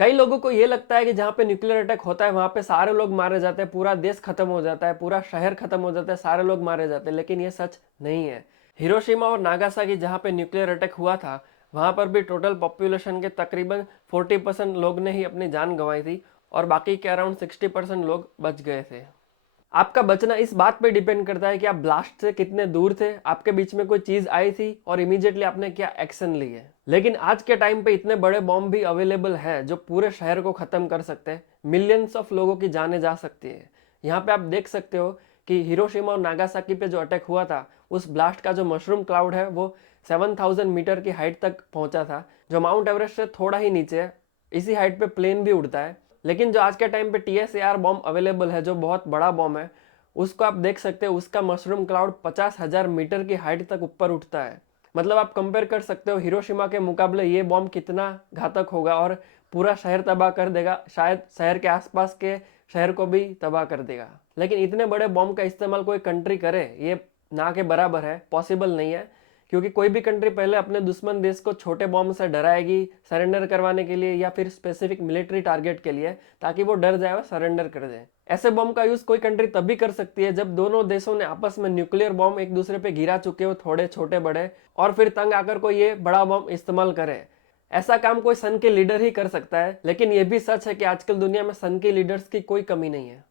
कई लोगों को ये लगता है कि जहाँ पे न्यूक्लियर अटैक होता है वहाँ पे सारे लोग मारे जाते हैं, पूरा देश खत्म हो जाता है, पूरा शहर खत्म हो जाता है, सारे लोग मारे जाते हैं, लेकिन ये सच नहीं है। हिरोशिमा और नागासाकी जहाँ पे न्यूक्लियर अटैक हुआ था वहाँ पर भी टोटल पॉपुलेशन के तकरीबन 40% लोग ने ही अपनी जान गंवाई थी और बाकी के अराउंड 60% लोग बच गए थे। आपका बचना इस बात पे डिपेंड करता है कि आप ब्लास्ट से कितने दूर थे, आपके बीच में कोई चीज आई थी और इमीडिएटली आपने क्या एक्शन ली है। लेकिन आज के टाइम पे इतने बड़े बॉम्ब भी अवेलेबल है जो पूरे शहर को खत्म कर सकते हैं, मिलियंस ऑफ लोगों की जानें जा सकती है। यहाँ पे आप देख सकते हो कि हिरोशिमा और नागासाकी पे जो अटैक हुआ था उस ब्लास्ट का जो मशरूम क्लाउड है वो 7000 मीटर की हाइट तक पहुंचा था, जो माउंट एवरेस्ट से थोड़ा ही नीचे है। इसी हाइट पे प्लेन भी उड़ता है। लेकिन जो आज के टाइम पे TSAR बॉम्ब अवेलेबल है जो बहुत बड़ा बॉम्ब है, उसको आप देख सकते हो, उसका मशरूम क्लाउड 50,000 मीटर की हाइट तक ऊपर उठता है। मतलब आप कंपेयर कर सकते हो हिरोशिमा के मुकाबले ये बॉम्ब कितना घातक होगा और पूरा शहर तबाह कर देगा, शायद शहर के आसपास के शहर को भी तबाह कर देगा। लेकिन इतने बड़े बॉम्ब का इस्तेमाल कोई कंट्री करे ये ना के बराबर है, पॉसिबल नहीं है। क्योंकि कोई भी कंट्री पहले अपने दुश्मन देश को छोटे बॉम्ब से डराएगी सरेंडर करवाने के लिए या फिर स्पेसिफिक मिलिट्री टारगेट के लिए, ताकि वो डर जाए और सरेंडर कर दे। ऐसे बॉम्ब का यूज कोई कंट्री तभी कर सकती है जब दोनों देशों ने आपस में न्यूक्लियर बॉम्ब एक दूसरे पे गिरा चुके हो, थोड़े छोटे बड़े, और फिर तंग आकर कोई ये बड़ा बॉम्ब इस्तेमाल करे। ऐसा काम कोई सन के लीडर ही कर सकता है, लेकिन यह भी सच है कि आजकल दुनिया में सन के लीडर्स की कोई कमी नहीं है।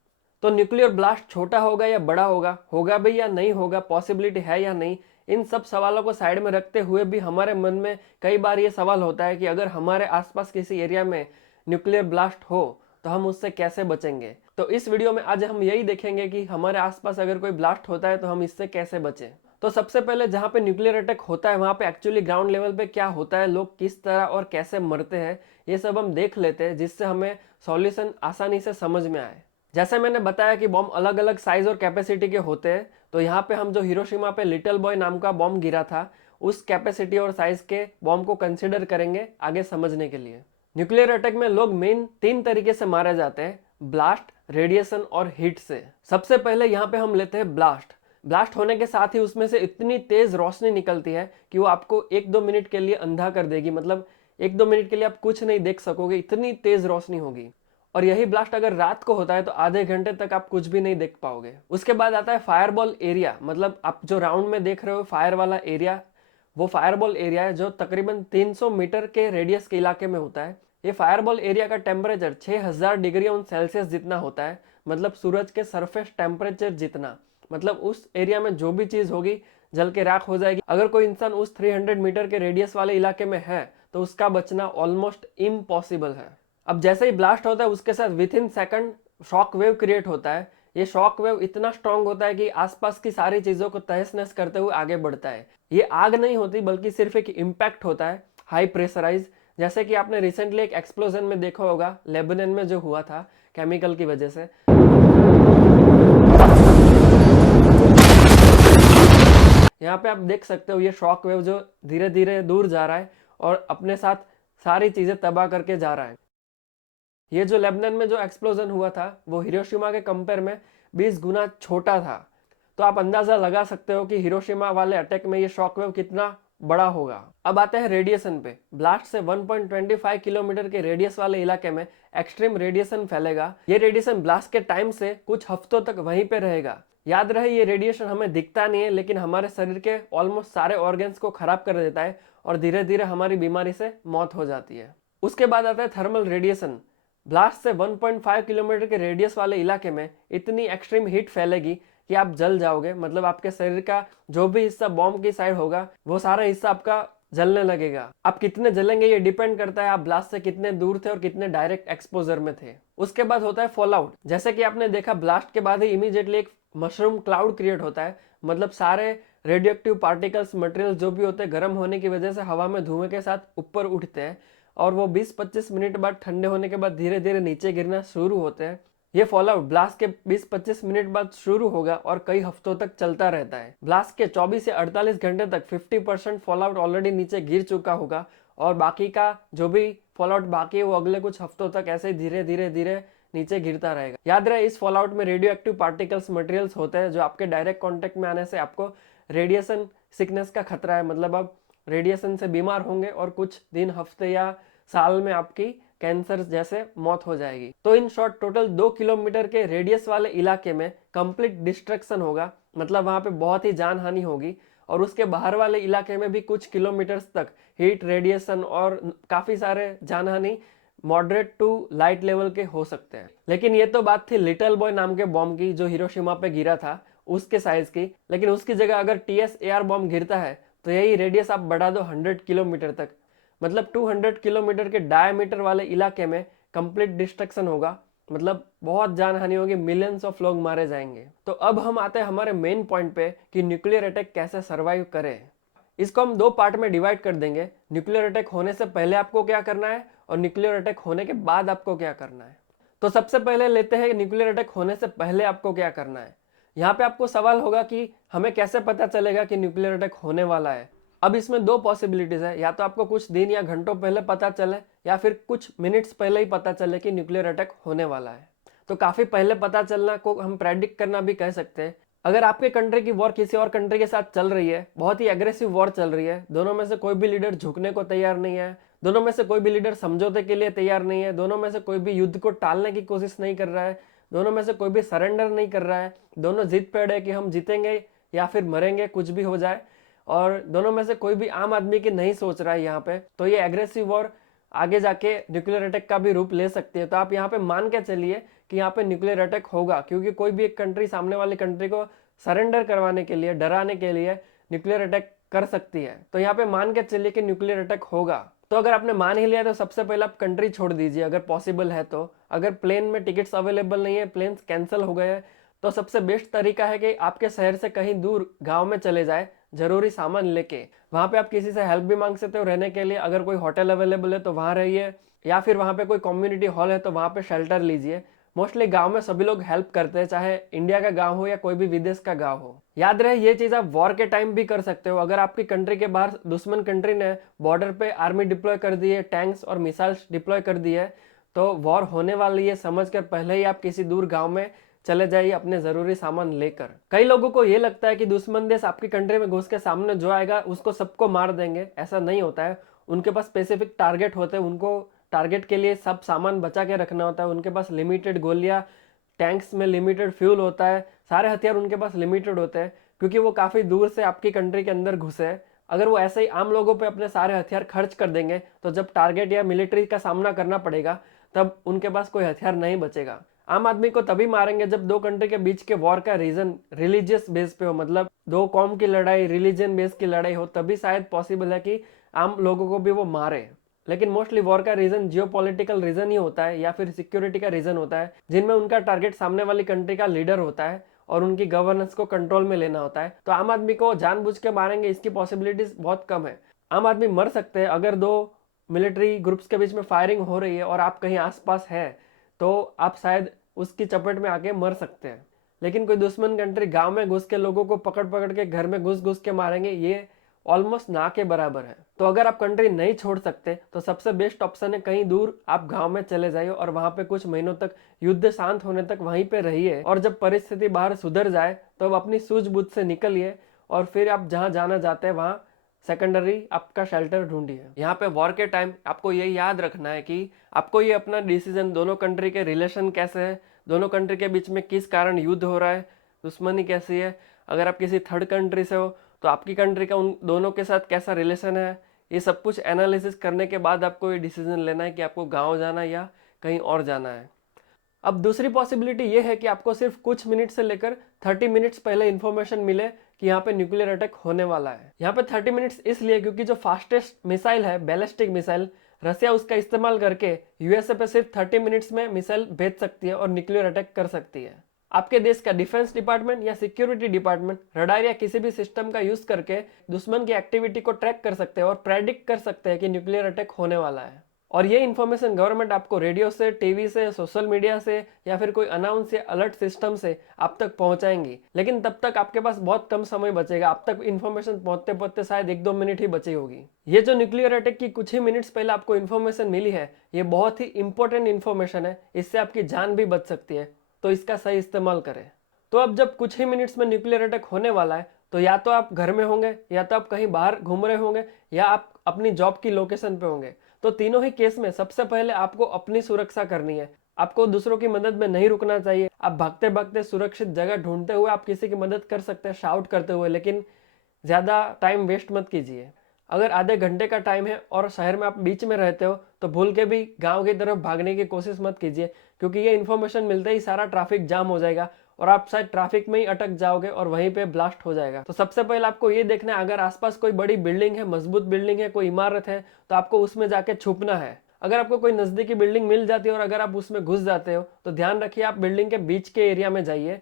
तो न्यूक्लियर ब्लास्ट छोटा होगा या बड़ा होगा भी या नहीं होगा, पॉसिबिलिटी है या नहीं, इन सब सवालों को साइड में रखते हुए भी हमारे मन में कई बार ये सवाल होता है कि अगर हमारे आसपास किसी एरिया में न्यूक्लियर ब्लास्ट हो तो हम उससे कैसे बचेंगे। तो इस वीडियो में आज हम यही देखेंगे कि हमारे आसपास अगर कोई ब्लास्ट होता है तो हम इससे कैसे बचें। तो सबसे पहले जहाँ पे न्यूक्लियर अटैक होता है वहाँ पे एक्चुअली ग्राउंड लेवल पे क्या होता है, लोग किस तरह और कैसे मरते हैं, ये सब हम देख लेते हैं, जिससे हमें सॉल्यूशन आसानी से समझ में आए। जैसे मैंने बताया कि बॉम्ब अलग अलग साइज और कैपेसिटी के होते हैं, तो यहाँ पे हम जो हिरोशिमा पे लिटिल बॉय नाम का बॉम्ब गिरा था उस कैपेसिटी और साइज के बॉम्ब को कंसिडर करेंगे आगे समझने के लिए। न्यूक्लियर अटैक में लोग मेन 3 तरीके से मारे जाते हैं, ब्लास्ट, रेडिएशन और हीट से। सबसे पहले यहाँ पे हम लेते हैं ब्लास्ट। ब्लास्ट होने के साथ ही उसमें से इतनी तेज रोशनी निकलती है कि वो आपको 1-2 मिनट के लिए अंधा कर देगी। मतलब 1-2 मिनट के लिए आप कुछ नहीं देख सकोगे, इतनी तेज रोशनी होगी। और यही ब्लास्ट अगर रात को होता है तो आधे घंटे तक आप कुछ भी नहीं देख पाओगे। उसके बाद आता है फायरबॉल एरिया, मतलब आप जो राउंड में देख रहे हो फायर वाला एरिया, वो फायरबॉल एरिया है जो तकरीबन 300 मीटर के रेडियस के इलाके में होता है। ये फायरबॉल एरिया का टेम्परेचर 6000 डिग्री ऑन सेल्सियस जितना होता है, मतलब सूरज के सरफेस टेम्परेचर जितना। मतलब उस एरिया में जो भी चीज होगी जल के राख हो जाएगी। अगर कोई इंसान उस 300 मीटर के रेडियस वाले इलाके में है तो उसका बचना ऑलमोस्ट इम्पॉसिबल है। अब जैसे ही ब्लास्ट होता है उसके साथ with in second shock wave create होता है। ये शॉक वेव इतना स्ट्रांग होता है कि आसपास की सारी चीजों को तहस नहस करते हुए आगे बढ़ता है। ये आग नहीं होती बल्कि सिर्फ एक इम्पैक्ट होता है, हाई प्रेशराइज। जैसे कि आपने रिसेंटली एक एक्सप्लोजन में देखा होगा लेबनान में जो हुआ था केमिकल की वजह से। यहाँ पे आप देख सकते हो ये शॉक वेव जो धीरे धीरे दूर जा रहा है और अपने साथ सारी चीजें तबाह करके जा रहा है। ये जो लेबनान में जो एक्सप्लोजन हुआ था वो हिरोशिमा के कंपेयर में 20 गुना छोटा था। तो आप अंदाजा लगा सकते हो कि हिरोशिमा वाले अटैक में ये शॉकवेव कितना बड़ा होगा। अब आते हैं रेडिएशन पे। ब्लास्ट से 1.25 किलोमीटर के रेडियस वाले इलाके में एक्सट्रीम रेडिएशन फैलेगा। ये रेडिएशन ब्लास्ट के टाइम से कुछ हफ्तों तक वहीं पे रहेगा। याद रहे ये रेडिएशन हमें दिखता नहीं है, लेकिन हमारे शरीर के ऑलमोस्ट सारे ऑर्गन्स को खराब कर देता है और धीरे धीरे हमारी बीमारी से मौत हो जाती है। उसके बाद आता है थर्मल रेडिएशन। ब्लास्ट से 1.5 किलोमीटर के रेडियस वाले इलाके में इतनी एक्सट्रीम हीट फैलेगी कि आप जल जाओगे। मतलब आपके शरीर का जो भी हिस्सा बॉम्ब की साइड होगा वो सारा हिस्सा आपका जलने लगेगा। आप कितने जलेंगे ये डिपेंड करता है आप ब्लास्ट से कितने दूर थे और कितने डायरेक्ट एक्सपोजर में थे। उसके बाद होता है फॉल आउट। जैसे कि आपने देखा ब्लास्ट के बाद ही इमीडिएटली एक मशरूम क्लाउड क्रिएट होता है। मतलब सारे रेडियो एक्टिव पार्टिकल्स, मटेरियल जो भी होते हैं गर्म होने की वजह से हवा में धुएं के साथ ऊपर उठते हैं और वो 20-25 मिनट बाद ठंडे होने के बाद धीरे धीरे नीचे गिरना शुरू होते हैं। ये फॉल आउट ब्लास्ट के 20-25 मिनट बाद शुरू होगा और कई हफ्तों तक चलता रहता है। ब्लास्ट के 24 से 48 घंटे तक 50% फॉल आउट ऑलरेडी नीचे गिर चुका होगा और बाकी का जो भी फॉल आउट बाकी है वो अगले कुछ हफ्तों तक ऐसे धीरे धीरे धीरे नीचे गिरता रहेगा। याद रहे इस फॉल आउट में रेडियो एक्टिव पार्टिकल्स, मटेरियल्स होते हैं जो आपके डायरेक्ट कॉन्टेक्ट में आने से आपको रेडिएशन सिकनेस का खतरा है। मतलब आप रेडिएशन से बीमार होंगे और कुछ दिन, हफ्ते या साल में आपकी कैंसर जैसे मौत हो जाएगी। तो इन शॉर्ट टोटल 2 किलोमीटर के रेडियस वाले इलाके में कंप्लीट डिस्ट्रक्शन होगा, मतलब वहां पे बहुत ही जान हानि होगी। और उसके बाहर वाले इलाके में भी कुछ किलोमीटर्स तक हीट, रेडिएशन और काफी सारे जानहानि मॉडरेट टू लाइट लेवल के हो सकते हैं। लेकिन ये तो बात थी लिटिल बॉय नाम के बॉम्ब की जो हिरोशिमा पे गिरा था, उसके साइज की। लेकिन उसकी जगह अगर TSAR बॉम्ब गिरता है तो यही रेडियस आप बढ़ा दो 100 किलोमीटर तक, मतलब 200 किलोमीटर के डायमीटर वाले इलाके में कंप्लीट डिस्ट्रक्शन होगा, मतलब बहुत जानहानि होगी, मिलियंस ऑफ लोग मारे जाएंगे। तो अब हम आते हैं हमारे मेन पॉइंट पे कि न्यूक्लियर अटैक कैसे सर्वाइव करे। इसको हम 2 पार्ट में डिवाइड कर देंगे। न्यूक्लियर अटैक होने से पहले आपको क्या करना है और न्यूक्लियर अटैक होने के बाद आपको क्या करना है। तो सबसे पहले लेते हैं न्यूक्लियर अटैक होने से पहले आपको क्या करना है। यहाँ पे आपको सवाल होगा कि हमें कैसे पता चलेगा कि न्यूक्लियर अटैक होने वाला है। अब इसमें 2 पॉसिबिलिटीज है, या तो आपको कुछ दिन या घंटों पहले पता चले या फिर कुछ मिनट्स पहले ही पता चले कि न्यूक्लियर अटैक होने वाला है। तो काफी पहले पता चलना को हम प्रेडिक्ट करना भी कह सकते हैं। अगर आपके कंट्री की वॉर किसी और कंट्री के साथ चल रही है, बहुत ही एग्रेसिव वॉर चल रही है, दोनों में से कोई भी लीडर झुकने को तैयार नहीं है, दोनों में से कोई भी लीडर समझौते के लिए तैयार नहीं है, दोनों में से कोई भी युद्ध को टालने की कोशिश नहीं कर रहा है, दोनों में से कोई भी सरेंडर नहीं कर रहा है, दोनों जिद पे अड़े कि हम जीतेंगे या फिर मरेंगे, कुछ भी हो जाए, और दोनों में से कोई भी आम आदमी की नहीं सोच रहा है यहाँ पे, तो ये एग्रेसिव वॉर आगे जाके न्यूक्लियर अटैक का भी रूप ले सकती है। तो आप यहाँ पे मान के चलिए कि यहाँ पे न्यूक्लियर अटैक होगा, क्योंकि कोई भी एक कंट्री सामने वाली कंट्री को सरेंडर करवाने के लिए, डराने के लिए न्यूक्लियर अटैक कर सकती है। तो यहाँ पे मान के चलिए कि न्यूक्लियर अटैक होगा। तो अगर आपने मान ही लिया तो सबसे पहले आप कंट्री छोड़ दीजिए अगर पॉसिबल है तो। अगर प्लेन में टिकट्स अवेलेबल नहीं है, प्लेन कैंसिल हो गए हैं, तो सबसे बेस्ट तरीका है कि आपके शहर से कहीं दूर गांव में चले जाए जरूरी सामान लेके। वहां पे आप किसी से हेल्प भी मांग सकते हो रहने के लिए, अगर कोई होटल अवेलेबल है तो वहां रहिए, या फिर वहां पे कोई कम्युनिटी हॉल है तो वहां पे शेल्टर लीजिए। मोस्टली गांव में सभी लोग हेल्प करते हैं, चाहे इंडिया का गांव हो या कोई भी विदेश का गांव हो। याद रहे ये चीज आप वॉर के टाइम भी कर सकते हो। अगर आपकी कंट्री के बाहर दुश्मन कंट्री ने बॉर्डर पे आर्मी डिप्लॉय कर दी है, टैंक्स और मिसाइल्स डिप्लॉय कर दी है, तो वॉर होने वाली है समझकर पहले ही आप किसी दूर गांव में चले जाइए अपने जरूरी सामान लेकर। कई लोगों को ये लगता है कि दुश्मन देश आपकी कंट्री में घुस के सामने जो आएगा उसको सबको मार देंगे, ऐसा नहीं होता है। उनके पास स्पेसिफिक टारगेट होते हैं, उनको टारगेट के लिए सब सामान बचा के रखना होता है। उनके पास लिमिटेड गोलियां, टैंक्स में लिमिटेड फ्यूल होता है, सारे हथियार उनके पास लिमिटेड होते हैं, क्योंकि वो काफी दूर से आपकी कंट्री के अंदर घुसे हैं। अगर वो ऐसे ही आम लोगों पे अपने सारे हथियार खर्च कर देंगे तो जब टारगेट या मिलिट्री का सामना करना पड़ेगा तब उनके पास कोई हथियार नहीं बचेगा। आम आदमी को तभी मारेंगे जब दो कंट्री के बीच के वॉर का रीजन रिलीजियस बेस पे हो, मतलब दो कौम की लड़ाई, रिलीजन बेस की लड़ाई हो, तभी शायद पॉसिबल है कि आम लोगों को भी वो मारे। लेकिन मोस्टली वॉर का रीजन जियोपॉलिटिकल रीजन ही होता है या फिर सिक्योरिटी का रीजन होता है, जिनमें उनका टारगेट सामने वाली कंट्री का लीडर होता है और उनकी गवर्नेंस को कंट्रोल में लेना होता है। तो आम आदमी को जानबूझ के मारेंगे इसकी पॉसिबिलिटीज बहुत कम है। आम आदमी मर सकते हैं अगर दो मिलिट्री ग्रुप्स के बीच में फायरिंग हो रही है और आप कहीं आसपास हैं, तो आप शायद उसकी चपेट में आके मर सकते हैं। लेकिन कोई दुश्मन कंट्री गांव में घुस के लोगों को पकड़ पकड़ के घर में घुस घुस के मारेंगे, ये ऑलमोस्ट ना के बराबर है। तो अगर आप कंट्री नहीं छोड़ सकते तो सबसे बेस्ट ऑप्शन है कहीं दूर आप गांव में चले जाइए और वहां पे कुछ महीनों तक युद्ध शांत होने तक वहीं पे रहिए, और जब परिस्थिति बाहर सुधर जाए तो अब अपनी सूझबूझ से निकलिए और फिर आप जहां जाना चाहते हैं वहां सेकेंडरी आपका शेल्टर ढूंढिए। यहाँ पे वॉर के टाइम आपको ये याद रखना है कि आपको ये अपना डिसीजन, दोनों कंट्री के रिलेशन कैसे है, दोनों कंट्री के बीच में किस कारण युद्ध हो रहा है, दुश्मनी कैसी है, अगर आप किसी थर्ड कंट्री से हो तो आपकी कंट्री का उन दोनों के साथ कैसा रिलेशन है, ये सब कुछ एनालिसिस करने के बाद आपको ये डिसीजन लेना है कि आपको गांव जाना है या कहीं और जाना है। अब दूसरी पॉसिबिलिटी ये है कि आपको सिर्फ कुछ मिनट से लेकर 30 मिनट्स पहले इंफॉर्मेशन मिले कि यहाँ पे न्यूक्लियर अटैक होने वाला है। यहाँ पे 30 मिनट्स इसलिए क्योंकि जो फास्टेस्ट मिसाइल है बैलिस्टिक मिसाइल, रसिया उसका इस्तेमाल करके यूएसए पे सिर्फ 30 मिनट्स में मिसाइल भेज सकती है और न्यूक्लियर अटैक कर सकती है। आपके देश का डिफेंस डिपार्टमेंट या सिक्योरिटी डिपार्टमेंट रडार या किसी भी सिस्टम का यूज करके दुश्मन की एक्टिविटी को ट्रैक कर सकते हैं और प्रेडिक्ट कर सकते हैं कि न्यूक्लियर अटैक होने वाला है। और ये इन्फॉर्मेशन गवर्नमेंट आपको रेडियो से, टीवी से, सोशल मीडिया से या फिर कोई अनाउंस या अलर्ट सिस्टम से आप तक पहुंचाएंगी। लेकिन तब तक आपके पास बहुत कम समय बचेगा, आप तक इन्फॉर्मेशन पहुंचते पहुंचते शायद 1-2 मिनट ही बची होगी। ये जो न्यूक्लियर अटैक की कुछ ही मिनट्स पहले आपको इन्फॉर्मेशन मिली है, ये बहुत ही इंपॉर्टेंट इन्फॉर्मेशन है, इससे आपकी जान भी बच सकती है, तो इसका सही इस्तेमाल करें। तो अब जब कुछ ही मिनट्स में न्यूक्लियर अटैक होने वाला है, तो या तो आप घर में होंगे, या तो आप कहीं बाहर घूम रहे होंगे, या आप अपनी जॉब की लोकेशन पे होंगे। तो तीनों ही केस में सबसे पहले आपको अपनी सुरक्षा करनी है। आपको दूसरों की मदद में नहीं रुकना चाहिए। आप भागते भागते सुरक्षित जगह ढूंढते हुए आप किसी की मदद कर सकते हैं शाउट करते हुए, लेकिन ज़्यादा टाइम वेस्ट मत कीजिए। अगर आधे घंटे का टाइम है और शहर में आप बीच में रहते हो तो भूल के भी गांव की तरफ भागने की कोशिश मत कीजिए, क्योंकि ये इन्फॉर्मेशन मिलते ही सारा ट्रैफिक जाम हो जाएगा और आप शायद ट्रैफिक में ही अटक जाओगे और वहीं पे ब्लास्ट हो जाएगा। तो सबसे पहले आपको ये देखना है, अगर आसपास कोई बड़ी बिल्डिंग है, मजबूत बिल्डिंग है, कोई इमारत है, तो आपको उसमें जाके छुपना है। अगर आपको कोई नजदीकी बिल्डिंग मिल जाती है और अगर आप उसमें घुस जाते हो तो ध्यान रखिए आप बिल्डिंग के बीच के एरिया में जाइए।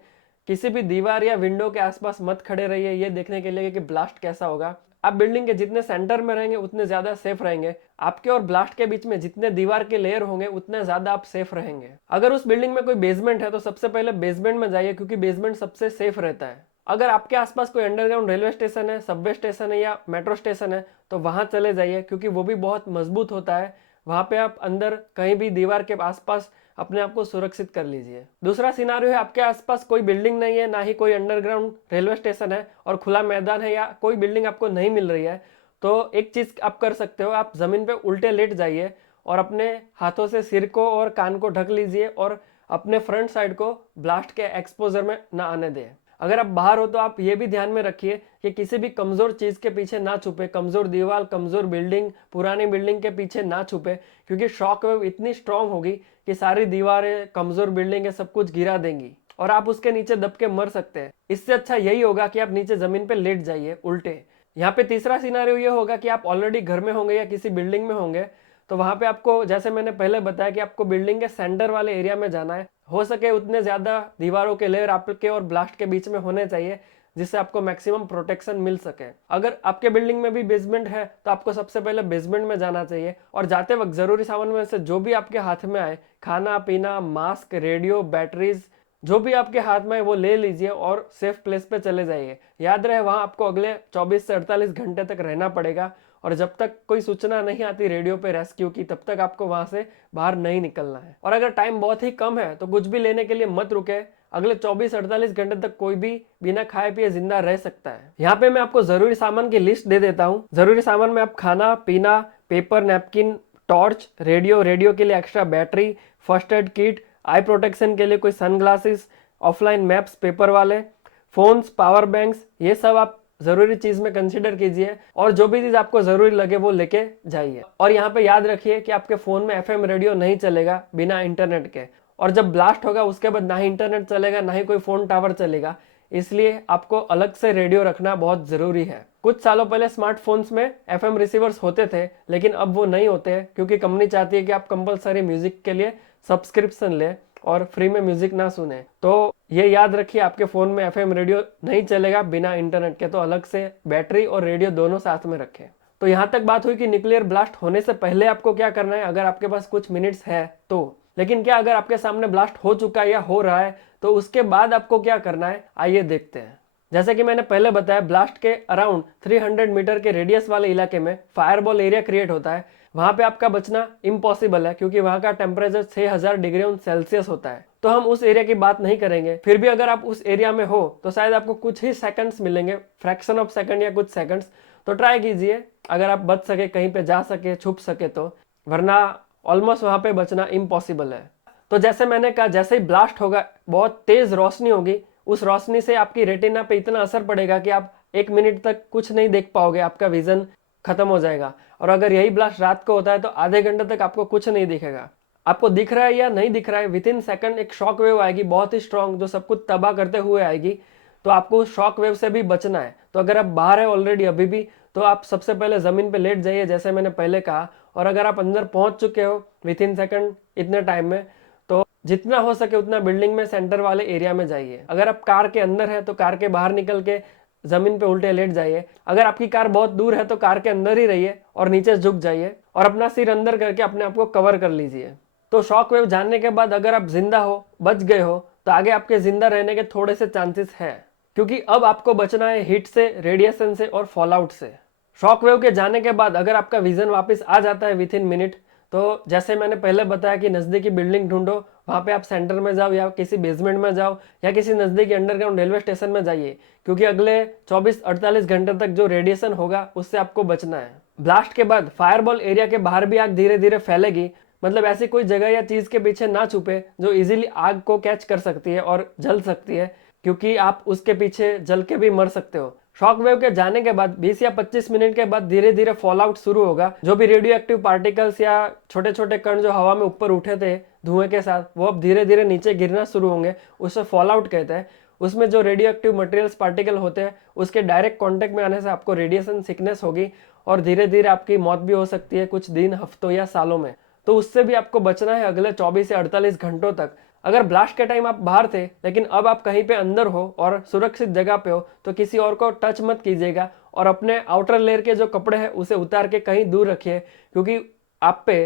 किसी भी दीवार या विंडो के आसपास मत खड़े रहिए ये देखने के लिए कि ब्लास्ट कैसा होगा। आप बिल्डिंग के जितने सेंटर में रहेंगे उतने ज्यादा सेफ रहेंगे। आपके और ब्लास्ट के बीच में जितने दीवार के लेयर होंगे उतने ज्यादा आप सेफ रहेंगे। अगर उस बिल्डिंग में कोई बेसमेंट है तो सबसे पहले बेसमेंट में जाइए, क्योंकि बेसमेंट सबसे सेफ रहता है। अगर आपके आसपास कोई अंडरग्राउंड रेलवे स्टेशन है, सबवे स्टेशन है या मेट्रो स्टेशन है तो वहां चले जाइए, क्योंकि वो भी बहुत मजबूत होता है। वहां पे आप अंदर कहीं भी दीवार के आसपास अपने आप को सुरक्षित कर लीजिए। दूसरा सिनारियो है, आपके आसपास कोई बिल्डिंग नहीं है, ना ही कोई अंडरग्राउंड रेलवे स्टेशन है और खुला मैदान है या कोई बिल्डिंग आपको नहीं मिल रही है, तो एक चीज आप कर सकते हो, आप जमीन पे उल्टे लेट जाइए और अपने हाथों से सिर को और कान को ढक लीजिए और अपने फ्रंट साइड को ब्लास्ट के एक्सपोजर में ना आने दें। अगर आप बाहर हो तो आप ये भी ध्यान में रखिए कि किसी भी कमजोर चीज के पीछे ना छुपे, कमजोर दीवार, कमजोर बिल्डिंग, पुरानी बिल्डिंग के पीछे ना छुपे, क्योंकि शॉक वेव इतनी स्ट्रांग होगी कि सारी दीवारें, कमजोर बिल्डिंग सब कुछ गिरा देंगी और आप उसके नीचे दब के मर सकते हैं। इससे अच्छा यही होगा कि आप नीचे जमीन पे लेट जाइए उल्टे। यहाँ पे तीसरा सिनारियो ये होगा कि आप ऑलरेडी घर में होंगे या किसी बिल्डिंग में होंगे, तो वहां पे आपको, जैसे मैंने पहले बताया, कि आपको बिल्डिंग के सेंटर वाले एरिया में जाना है। हो सके उतने ज्यादा दीवारों के लेयर आपके और ब्लास्ट के बीच में होने चाहिए, जिससे आपको मैक्सिमम प्रोटेक्शन मिल सके। अगर आपके बिल्डिंग में भी बेसमेंट है तो आपको सबसे पहले बेसमेंट में जाना चाहिए और जाते वक्त जरूरी सामान में से जो भी आपके हाथ में आए, खाना पीना, मास्क, रेडियो, बैटरीज, जो भी आपके हाथ में है वो ले लीजिए और सेफ प्लेस पे चले जाइए। याद रहे वहां आपको अगले 24 से 48 घंटे तक रहना पड़ेगा और जब तक कोई सूचना नहीं आती रेडियो पे रेस्क्यू की, तब तक आपको वहां से बाहर नहीं निकलना है। और अगर टाइम बहुत ही कम है तो कुछ भी लेने के लिए मत रुके। अगले 24-48 घंटे तक कोई भी बिना खाए पिए जिंदा रह सकता है। यहाँ पे मैं आपको जरूरी सामान की लिस्ट दे देता हूँ। जरूरी सामान में आप खाना पीना, पेपर, नैपकिन, टॉर्च, रेडियो के लिए extra battery, first aid kit, आई प्रोटेक्शन के लिए कोई सनग्लासेस, ऑफलाइन मैप्स पेपर वाले, फोन्स, पावर बैंक्स, ये सब आप जरूरी चीज में कंसीडर कीजिए और जो भी चीज आपको जरूरी लगे वो लेके जाइए। और यहाँ पे याद रखिए कि आपके फोन में एफएम रेडियो नहीं चलेगा बिना इंटरनेट के, और जब ब्लास्ट होगा उसके बाद ना ही इंटरनेट चलेगा ना ही कोई फोन टावर चलेगा, इसलिए आपको अलग से रेडियो रखना बहुत जरूरी है। कुछ सालों पहले स्मार्टफोन्स में एफएम रिसीवर्स होते थे, लेकिन अब वो नहीं होते, क्योंकि कंपनी चाहती है कि आप कंपलसरी म्यूजिक के लिए सब्सक्रिप्शन ले और फ्री में म्यूजिक ना सुने। तो ये याद रखिए, आपके फोन में एफएम रेडियो नहीं चलेगा बिना इंटरनेट के, तो अलग से बैटरी और रेडियो दोनों साथ में रखें। तो यहाँ तक बात हुई कि न्यूक्लियर ब्लास्ट होने से पहले आपको क्या करना है, अगर आपके पास कुछ मिनट्स है तो। लेकिन क्या अगर आपके सामने ब्लास्ट हो चुका है या हो रहा है तो उसके बाद आपको क्या करना है, आइए देखते हैं। जैसे कि मैंने पहले बताया, ब्लास्ट के अराउंड 300 मीटर के रेडियस वाले इलाके में फायरबॉल एरिया क्रिएट होता है। वहां पे आपका बचना इम्पॉसिबल है, क्योंकि वहां का टेम्परेचर 6000 डिग्री सेल्सियस होता है। तो हम उस एरिया की बात नहीं करेंगे। फिर भी अगर आप उस एरिया में हो तो शायद आपको कुछ ही सेकंड्स मिलेंगे, फ्रैक्शन ऑफ सेकंड या कुछ सेकंड्स। तो ट्राई कीजिए, अगर आप बच सके, कहीं पे जा सके, छुप सके तो, वरना ऑलमोस्ट वहां पे बचना इम्पॉसिबल है। तो जैसे मैंने कहा, जैसे ही ब्लास्ट होगा बहुत तेज रोशनी होगी, उस रोशनी से आपकी रेटिना पे इतना असर पड़ेगा कि आप 1 मिनट तक कुछ नहीं देख पाओगे, आपका विजन खत्म हो जाएगा। और अगर यही ब्लास्ट रात को होता है तो आधे घंटे तक आपको कुछ नहीं दिखेगा। आपको दिख रहा है या नहीं दिख रहा है, विद इन सेकंड एक शॉक वेव आएगी बहुत ही स्ट्रांग, जो सब कुछ तबाह करते हुए आएगी। तो आपको उस शॉक वेव से भी बचना है। तो अगर आप बाहर है ऑलरेडी अभी भी, तो आप सबसे पहले जमीन पे लेट जाइए, जैसे मैंने पहले कहा। और अगर आप अंदर पहुंच चुके हो विद इन सेकंड इतने टाइम में, तो जितना हो सके उतना बिल्डिंग में सेंटर वाले एरिया में जाइए। अगर आप कार के अंदर है तो कार के बाहर निकल के जमीन पे उल्टे लेट जाइए। अगर आपकी कार बहुत दूर है तो कार के अंदर ही रहिए और नीचे झुक जाइए और अपना सिर अंदर करके अपने आप को कवर कर लीजिए। तो शॉक वेव जानने के बाद अगर आप जिंदा हो, बच गए हो, तो आगे आपके जिंदा रहने के थोड़े से चांसेस है, क्योंकि अब आपको बचना है हीट से, रेडिएशन से और फॉलआउट से। शॉक वेव के जाने के बाद अगर आपका विजन वापस आ जाता है विद इन मिनट, तो जैसे मैंने पहले बताया कि नजदीकी बिल्डिंग ढूंढो, वहां पे आप सेंटर में जाओ या किसी बेसमेंट में जाओ या किसी नजदीकी अंडरग्राउंड रेलवे स्टेशन में जाइए, क्योंकि अगले 24-48 घंटे तक जो रेडिएशन होगा उससे आपको बचना है। ब्लास्ट के बाद फायरबॉल एरिया के बाहर भी आग धीरे धीरे फैलेगी, मतलब ऐसी कोई जगह या चीज के पीछे ना छुपे जो इजीली आग को कैच कर सकती है और जल सकती है, क्योंकि आप उसके पीछे जल के भी मर सकते हो। शॉक वेव के जाने के बाद 20 या 25 मिनट के बाद धीरे धीरे फॉल आउट शुरू होगा। जो भी रेडियो एक्टिव पार्टिकल्स या छोटे छोटे कण जो हवा में ऊपर उठे थे धुएं के साथ, वो अब धीरे धीरे नीचे गिरना शुरू होंगे। उसे फॉल आउट कहते हैं। उसमें जो रेडियो एक्टिव मटेरियल्स पार्टिकल होते हैं उसके डायरेक्ट कांटेक्ट में आने से आपको रेडिएशन सिकनेस होगी और धीरे धीरे आपकी मौत भी हो सकती है कुछ दिन, हफ्तों या सालों में। तो उससे भी आपको बचना है अगले 24 से 48 घंटों तक। अगर ब्लास्ट के टाइम आप बाहर थे लेकिन अब आप कहीं पे अंदर हो और सुरक्षित जगह पे हो, तो किसी और को टच मत कीजिएगा और अपने आउटर लेयर के जो कपड़े हैं उसे उतार के कहीं दूर रखिए, क्योंकि आप पे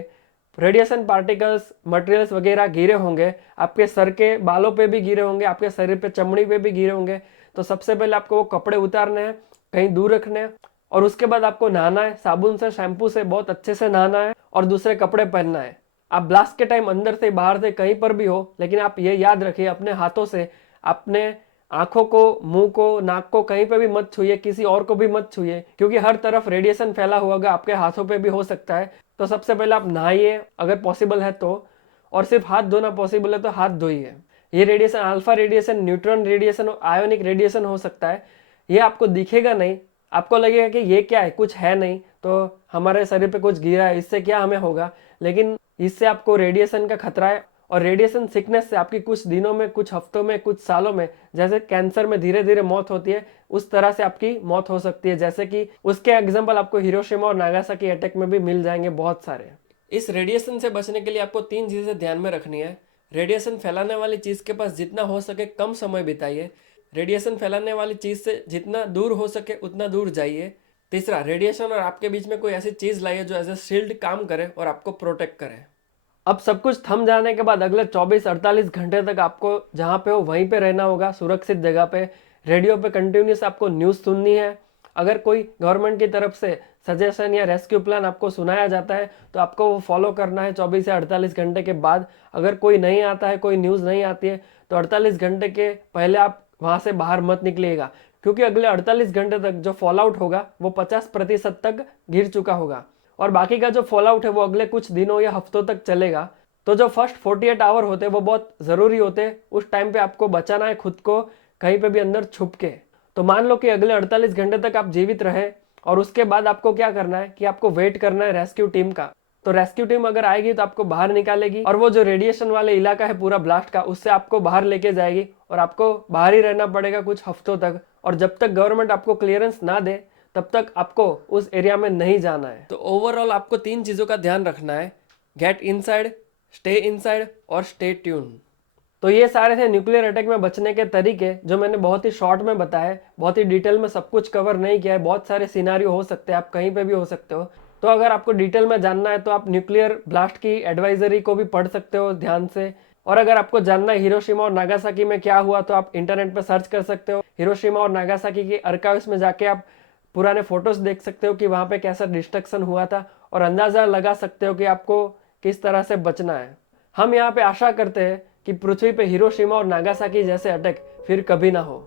रेडिएशन पार्टिकल्स, मटेरियल्स वगैरह गिरे होंगे। आपके सर के बालों पे भी गिरे होंगे, आपके शरीर पे चमड़ी पे भी गिरे होंगे। तो सबसे पहले आपको वो कपड़े उतारने हैं, कहीं दूर रखने हैं और उसके बाद आपको नहाना है। साबुन से, शैम्पू से बहुत अच्छे से नहाना है और दूसरे कपड़े पहनना है। आप ब्लास्ट के टाइम अंदर से, बाहर से, कहीं पर भी हो, लेकिन आप ये याद रखिए अपने हाथों से अपने आंखों को, मुंह को, नाक को कहीं पे भी मत छूइए, किसी और को भी मत छूइए, क्योंकि हर तरफ रेडिएशन फैला हुआ होगा, आपके हाथों पे भी हो सकता है। तो सबसे पहले आप नहाइए अगर पॉसिबल है तो, और सिर्फ हाथ धोना पॉसिबल है तो हाथ धोइए। ये radiation alpha radiation, neutron radiation और आयोनिक रेडिएशन हो सकता है। ये आपको दिखेगा नहीं, आपको लगेगा कि ये क्या है, कुछ है नहीं, तो हमारे शरीर पे कुछ गिरा है, इससे क्या हमें होगा, लेकिन इससे आपको रेडिएशन का खतरा है। और रेडिएशन सिकनेस से आपकी कुछ दिनों में, कुछ हफ्तों में, कुछ सालों में, जैसे कैंसर में धीरे धीरे मौत होती है, उस तरह से आपकी मौत हो सकती है। जैसे कि उसके एग्जाम्पल आपको हिरोशिमा और नागासाकी अटैक में भी मिल जाएंगे बहुत सारे। इस रेडिएशन से बचने के लिए आपको 3 चीजें ध्यान में रखनी है। रेडिएशन फैलाने वाली चीज के पास जितना हो सके कम समय बिताइए। रेडिएशन फैलाने वाली चीज से जितना दूर हो सके उतना दूर जाइए। तीसरा, रेडिएशन और आपके बीच में कोई ऐसी चीज लाइए जो एज ए शील्ड काम करे और आपको प्रोटेक्ट करे। अब सब कुछ थम जाने के बाद अगले 24-48 घंटे तक आपको जहाँ पे हो वहीं पे रहना होगा, सुरक्षित जगह पे। रेडियो पे कंटिन्यूस आपको न्यूज़ सुननी है। अगर कोई गवर्नमेंट की तरफ से सजेशन या रेस्क्यू प्लान आपको सुनाया जाता है तो आपको वो फॉलो करना है 24 से 48 घंटे के बाद। अगर कोई नहीं आता है, कोई न्यूज़ नहीं आती है, तो 48 घंटे के पहले आप वहाँ से बाहर मत निकलिएगा, क्योंकि अगले 48 घंटे तक जो फॉल आउट होगा वो 50% तक गिर चुका होगा और बाकी का जो फॉल आउट है वो अगले कुछ दिनों या हफ्तों तक चलेगा। तो जो फर्स्ट 48 आवर होते हैं वो बहुत ज़रूरी होते हैं। उस टाइम पे आपको बचाना है खुद को कहीं पे भी अंदर छुप के। तो मान लो कि अगले 48 घंटे तक आप जीवित रहे और उसके बाद आपको क्या करना है कि आपको वेट करना है रेस्क्यू टीम का। तो रेस्क्यू टीम अगर आएगी तो आपको बाहर निकालेगी और वो जो रेडिएशन वाले इलाका है पूरा ब्लास्ट का, उससे आपको बाहर लेके जाएगी और आपको बाहर ही रहना पड़ेगा कुछ हफ्तों तक। और जब तक गवर्नमेंट आपको क्लियरेंस ना दे तब तक आपको उस एरिया में नहीं जाना है। तो ओवरऑल आपको 3 चीज़ों का ध्यान रखना है: गेट इनसाइड, स्टे इनसाइड और स्टे ट्यून। तो ये सारे थे न्यूक्लियर अटैक में बचने के तरीके, जो मैंने बहुत ही शॉर्ट में बताया। बहुत ही डिटेल में सब कुछ कवर नहीं किया है। बहुत सारे सिनारियो हो सकते हैं, आप कहीं पे भी हो सकते हो। तो अगर आपको डिटेल में जानना है तो आप न्यूक्लियर ब्लास्ट की एडवाइजरी को भी पढ़ सकते हो ध्यान से। और अगर आपको जानना है हिरोशिमा और नागासाकी में क्या हुआ तो आप इंटरनेट पर सर्च कर सकते हो। हिरोशिमा और नागासाकी के आर्काइव्स में जाके आप पुराने फोटोज देख सकते हो कि वहाँ पे कैसा डिस्ट्रक्शन हुआ था और अंदाज़ा लगा सकते हो कि आपको किस तरह से बचना है। हम यहाँ पे आशा करते हैं कि पृथ्वी पे हिरोशिमा और नागासाकी जैसे अटैक फिर कभी ना हो।